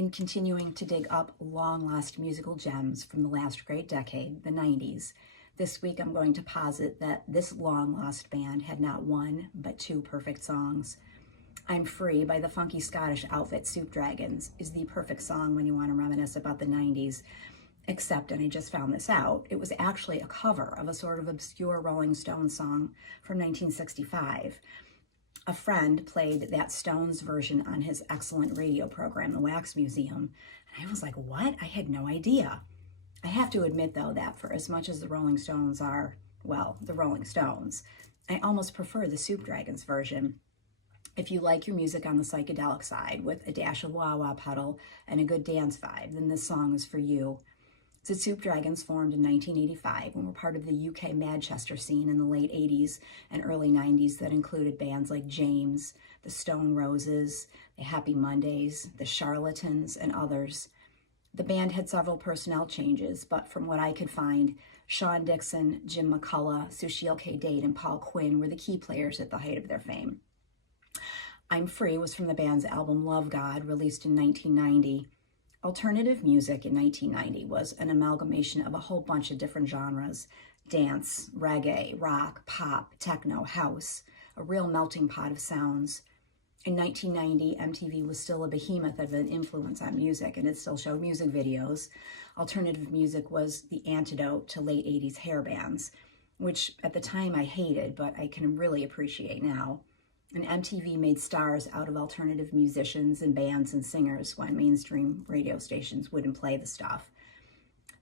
In continuing to dig up long-lost musical gems from the last great decade, the 90s, this week I'm going to posit that this long-lost band had not one, but two perfect songs. I'm Free by the funky Scottish outfit Soup Dragons is the perfect song when you want to reminisce about the 90s, except, and I just found this out, it was actually a cover of a sort of obscure Rolling Stones song from 1965. A friend played that Stones version on his excellent radio program, The Wax Museum, and I was like, what? I had no idea. I have to admit, though, that for as much as the Rolling Stones are, well, the Rolling Stones, I almost prefer the Soup Dragons version. If you like your music on the psychedelic side with a dash of wah-wah pedal and a good dance vibe, then this song is for you. The Soup Dragons formed in 1985 and were part of the UK Manchester scene in the late 80s and early 90s that included bands like James, the Stone Roses, the Happy Mondays, the Charlatans, and others. The band had several personnel changes, but from what I could find, Sean Dixon, Jim McCullough, Sushil K. Date, and Paul Quinn were the key players at the height of their fame. I'm Free was from the band's album Love God, released in 1990. Alternative music in 1990 was an amalgamation of a whole bunch of different genres: dance, reggae, rock, pop, techno, house, a real melting pot of sounds. In 1990, MTV was still a behemoth of an influence on music, and it still showed music videos. Alternative music was the antidote to late 80s hair bands, which at the time I hated, but I can really appreciate now. And MTV made stars out of alternative musicians and bands and singers when mainstream radio stations wouldn't play the stuff.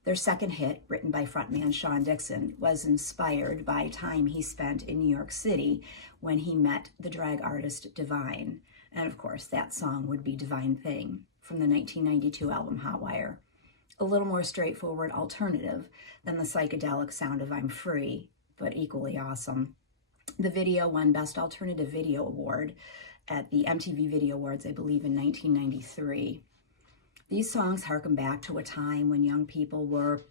Their second hit, written by frontman Sean Dixon, was inspired by time he spent in New York City when he met the drag artist Divine. And of course, that song would be Divine Thing from the 1992 album Hotwire. A little more straightforward alternative than the psychedelic sound of I'm Free, but equally awesome. The video won Best Alternative Video Award at the MTV Video Awards, I believe, in 1993. These songs harken back to a time when young people were,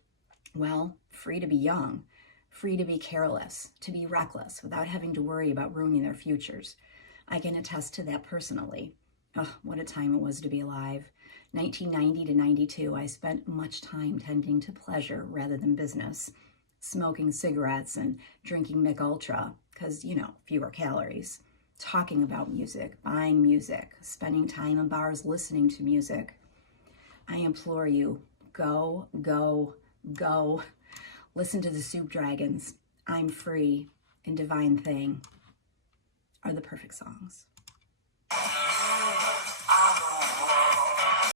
well, free to be young, free to be careless, to be reckless without having to worry about ruining their futures. I can attest to that personally. Oh, what a time it was to be alive. 1990 to 92, I spent much time tending to pleasure rather than business, smoking cigarettes and drinking Mick Ultra, because, fewer calories, talking about music, buying music, spending time in bars listening to music. I implore you, go, go, go. Listen to the Soup Dragons. I'm Free and Divine Thing are the perfect songs.